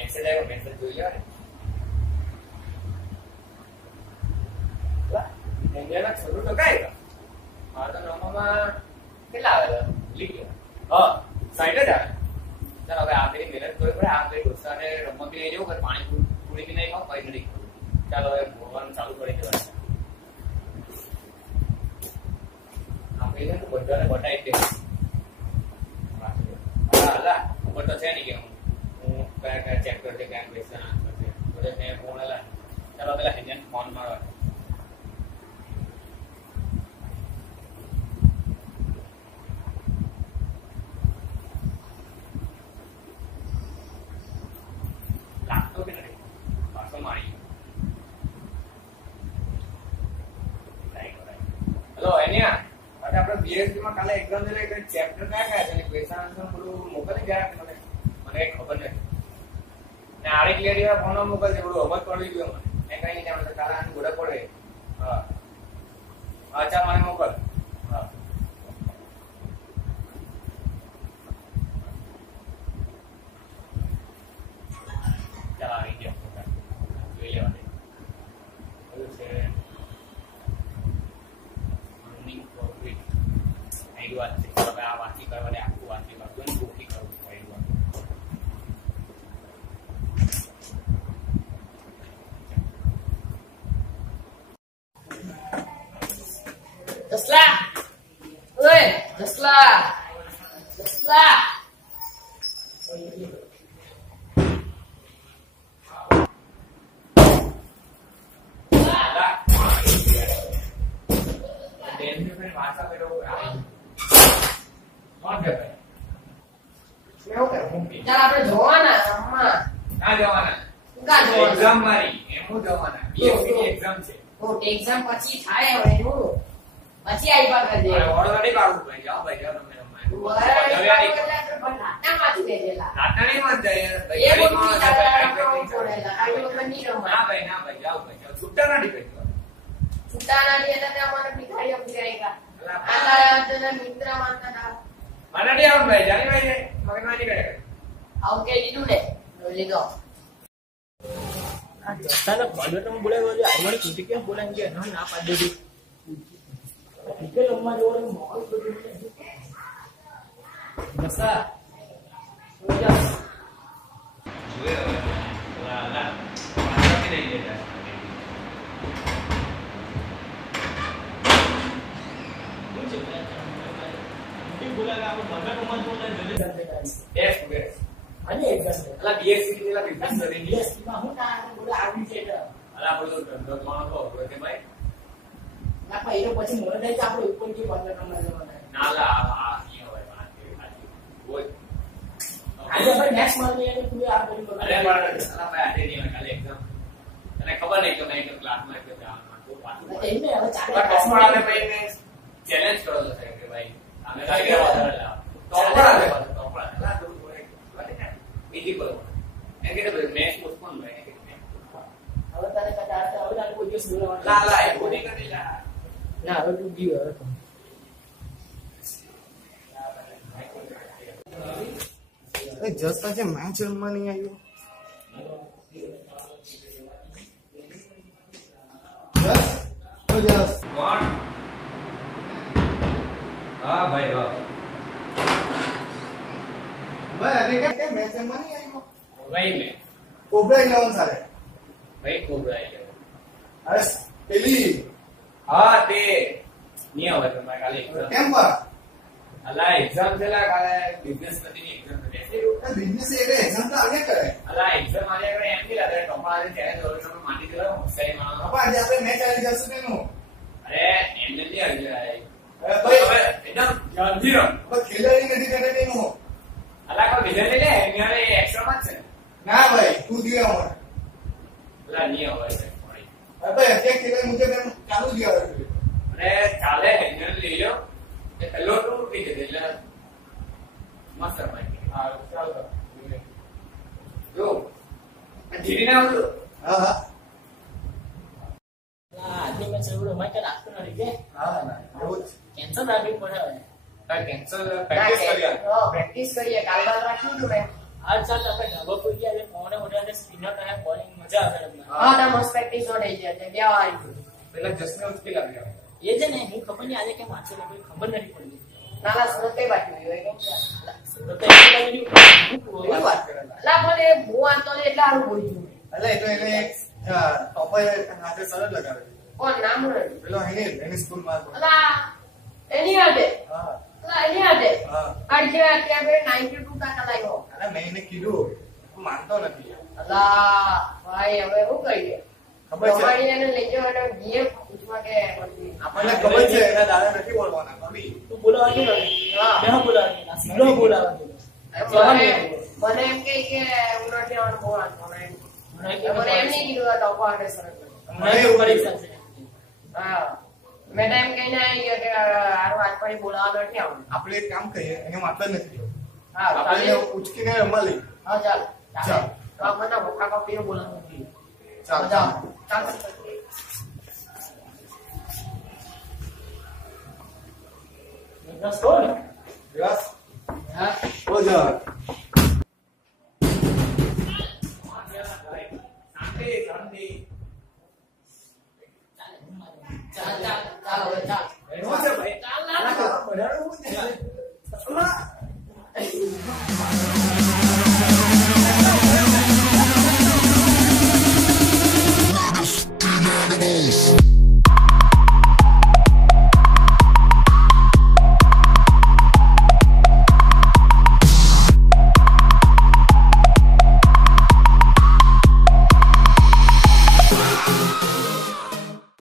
Message આવ્યો, message જોઈ લો ને. ઇન્ડિયાના શરૂ તો કાંઈ મારે તો રમવામાં કેટલા આવેલા ભૂલી ગયો. હા 60 જ આવે. ચાલો હવે આ ફેરી મહેનત કરવી પડે. આ ફેરી દોસ્તાને રમવા બી લઈ જવું પડે, પાણી પૂરી બી નહીં ખાવ, કઈ નથી. ચાલો હવે ભણવાનું ચાલુ કરી દેવાનું. આ ફેરી બધાને બતાવી દે. હા ખબર તો છે નહીં કે હું કયા કયા ચેપ્ટર છે, કયા ક્વેશ્ચન આન્સર છે બધે મેં ભણેલા. ચાલો પેલા હિન્દન ફોન મારવા. લાગતો કે નથી પાછો મારી. હેલો એનિયા, આજે આપણે બીએસસી માં કાલે એક્ઝામ છે એટલે ચેપ્ટર કયા છે ને ક્વેશ્ચન આન્સર બધું મોકલી ગયા મને ખબર નથી. ને આરે ક્લિયર ફોન મોકલજે, બધું અમલ કરી ગયો મને. મેં કઈ નહીં જાણતો કાલે આને ગોડા પડે. હા અચ્છા મને મોકલ. હા ચાલ આવી ગયો જોઈ લેવા દે. બધું છે વાત છે. હવે આ વાંચી કરવા દે, આખું વાંચી કરતું ને ગોખી કરવું પડે. જસલા, ઓય જસલા, જસલા. વાંચા પેલો ચાલ આપણે જોવાના રમવા. ના જવાના, એક્ઝામ મારી એમ જવાના. બીએસસી ની એક્ઝામ છે. ઓ એક્ઝામ પછી થાય હવે એનું પછી આઈપા કરજે. અરે ઓર્ડર નહીં પાડવું ભાઈ. જાઓ ભાઈ જાઓ તમે રમવા. નાટના માંથી દેજેલા. નાટના નહીં વાંચતા યાર ભાઈ. એ બોલી પડેલા આઈ વગર નહીં રમવા. ના ભાઈ જાઓ ભાઈ જાઓ. છૂટા ના ડિપેન્ડ કરો. છૂટા ના દે એટલે અમારે ભિખારીઓ ભિખારીકા. આલા તને મિત્ર માનતા ના. મને નહીં આવું ભાઈ. જાની ભાઈ મગજ માની કરે. આવું કે દીધું ને લીધો. આ દસ્તાને કોમ્પ્યુટરમાં બોલાવ્યો છે. આઈ વાળી કુટી કેમ બોલાવી કે ના પાડી દીધી. ક્રિકેટ રમવા જવાનું માહોલ બધું દસ્તા જોઈએ હવે. લા પાછા નહીં લેતા. ટેસ્ટ બેસ અને એક્ઝામ અલા બીએસસી ની પેલા બિઝનેસ સ્ટડી ની યસ માં હું ના બોલે આવી છે તો અલા બોલો ધંધો માણસો હોય કે ભાઈ. ના ભાઈ એ પછી મોડે જાય આપણે ઉપર કે બંધ કરવા જવાના. ના લા આ નહીં હોય વાત છે સાચી. બોલ આજે ભાઈ નેક્સ્ટ મંથ એ તું આ બોલી બોલ. અરે પણ અલા ભાઈ આજે નહીં હોય કાલે એક્ઝામ. તને ખબર નહીં કે મેં ક્લાસમાં કે જવાનું તો પાછું એમને હવે ચાલે કસ્ટમર આવે ભાઈ ને ચેલેન્જ કરો તો છે કે ભાઈ અમે કાલે વધારે લાવ ટોપર આવે ટોપર અલા તો બીજી કોઈ એમ કે મેચ પોસ્ટપોન ભાઈ હવે તારે કદાચ હવે તારે કોઈ દિવસ બોલાવવાનું લા લા એ બોલી કરી લા ના હવે તું ગયો હવે એ જસ્તા છે મેચ રમવા નહીં આવ્યો. જસ કોણ? હા ભાઈ હા ભાઈ અરે કે મેચ રમવા નહીં આવ્યો. ભાઈ મે કોબરા 11 સારે ભાઈ કોબરા અરે પેલી હા તે નહીં આવે તમારે કાલે એક્ઝામ કેમ પર અલા એક્ઝામ છેલા કાલે બિઝનેસ સ્ટડી ની એક્ઝામ છે. બિઝનેસ એટલે એક્ઝામ તો આગે કરે. અલા એક્ઝામ આજે આપણે એમ નહીં લાગે ટોપર આજે ચેલેન્જ ઓર તમે માની દેલા હોશિયારી માણો. બાપા આજે આપણે મેચ આવી જશું તેનું. અરે એમ નહીં આવી જાય. અરે ભાઈ હવે એકદમ જલ્દી રમ. હવે ખેલાડી નથી કરે તેનું. અલા કોઈ બીજા લઈ લે એમને એક્સ્ટ્રા માં છે. ના ભાઈ તું દિયો મને. અલા નહીં આવે ભાઈ. અરે ભાઈ અત્યારે ખેલાડી મુજબ એમ ચાલુ દિયો હવે. અરે ચાલે એમને લઈ લો. એ પહેલો તો ઉઠી જશે એટલે મસ્ત રમાય. હા ચાલો જો ધીરે ના આવજો. હા હા આજની મેચ એવું રમાય કે રાખતો નથી કે હા ના રોજ કેન્સલ રાખવી પડે હવે કેન્સલ પ્રેક્ટિસ કરી પ્રેક્ટિસ કરીએ કાલ બાદ રાખ્યું હતું ને હાલ ચાલ આપણે ડાબા પર ગયા મોને મોઢાને સ્પિનર અને બોલિંગ મજા આવે રમવા. હા ના મસ્ત પ્રેક્ટિસ નો થઈ જાય છે બે આવી પેલા જસને ઉચકી લાગ્યા એ છે ને હું ખબર નહીં આજે કેમ વાંચે કોઈ ખબર નથી પડી. નાના સુરત કઈ બાજુ હોય કેમ તો તો એ લાગી એવી વાત કરે લા ભલે બહુ આતો ને એટલે આરું બોલી ગયું એટલે એ તો એને ટોપર હાથે સરળ લગાવે કોણ નામ રે પેલો એની સ્કૂલમાં અલા એની હાથે હા અલા એની હાથે હા આજે અત્યારે 92 ટકા લાગ્યો અરે મેં એને કીધું તું માનતો નથી અલા ભાઈ હવે શું કરીએ ખબર છે તમારી એને લઈ જાવ એટલે ગીએ પૂછવા કે પછી આપણને ખબર છે એના દાદા નથી બોલવાના કવિ તું બોલાવા કે હા. મેં બોલાવા ના સીધો બોલાવા દે. મને એમ કે હું નથી આવવાનું બહુ વાંધો નહીં. મને એમ નહીં કીધું આ ટોપો આવે સરસ મને એવું પરીક્ષા છે. હા મેં એમ કહીને આવી ગયો કે હારું આજ પછી બોલાવા નથી આવવાનું આપણે એક કામ કરીએ એને માત્ર નથી હા આપણે ચાલે. ઉચકીને રમવા લઈએ હા ચાલ ચાલ. ચાલ મને મોટા કપીને બોલાવવાનું નથી ચાલ ચાલ ચાલ બસ કોણ યસ હા ઓજા શાંતિ શાંતિ ચાલ ચાલ ચાલ હવે ચાલ શું છે ભાઈ ચાલ ના બધાનું શું છે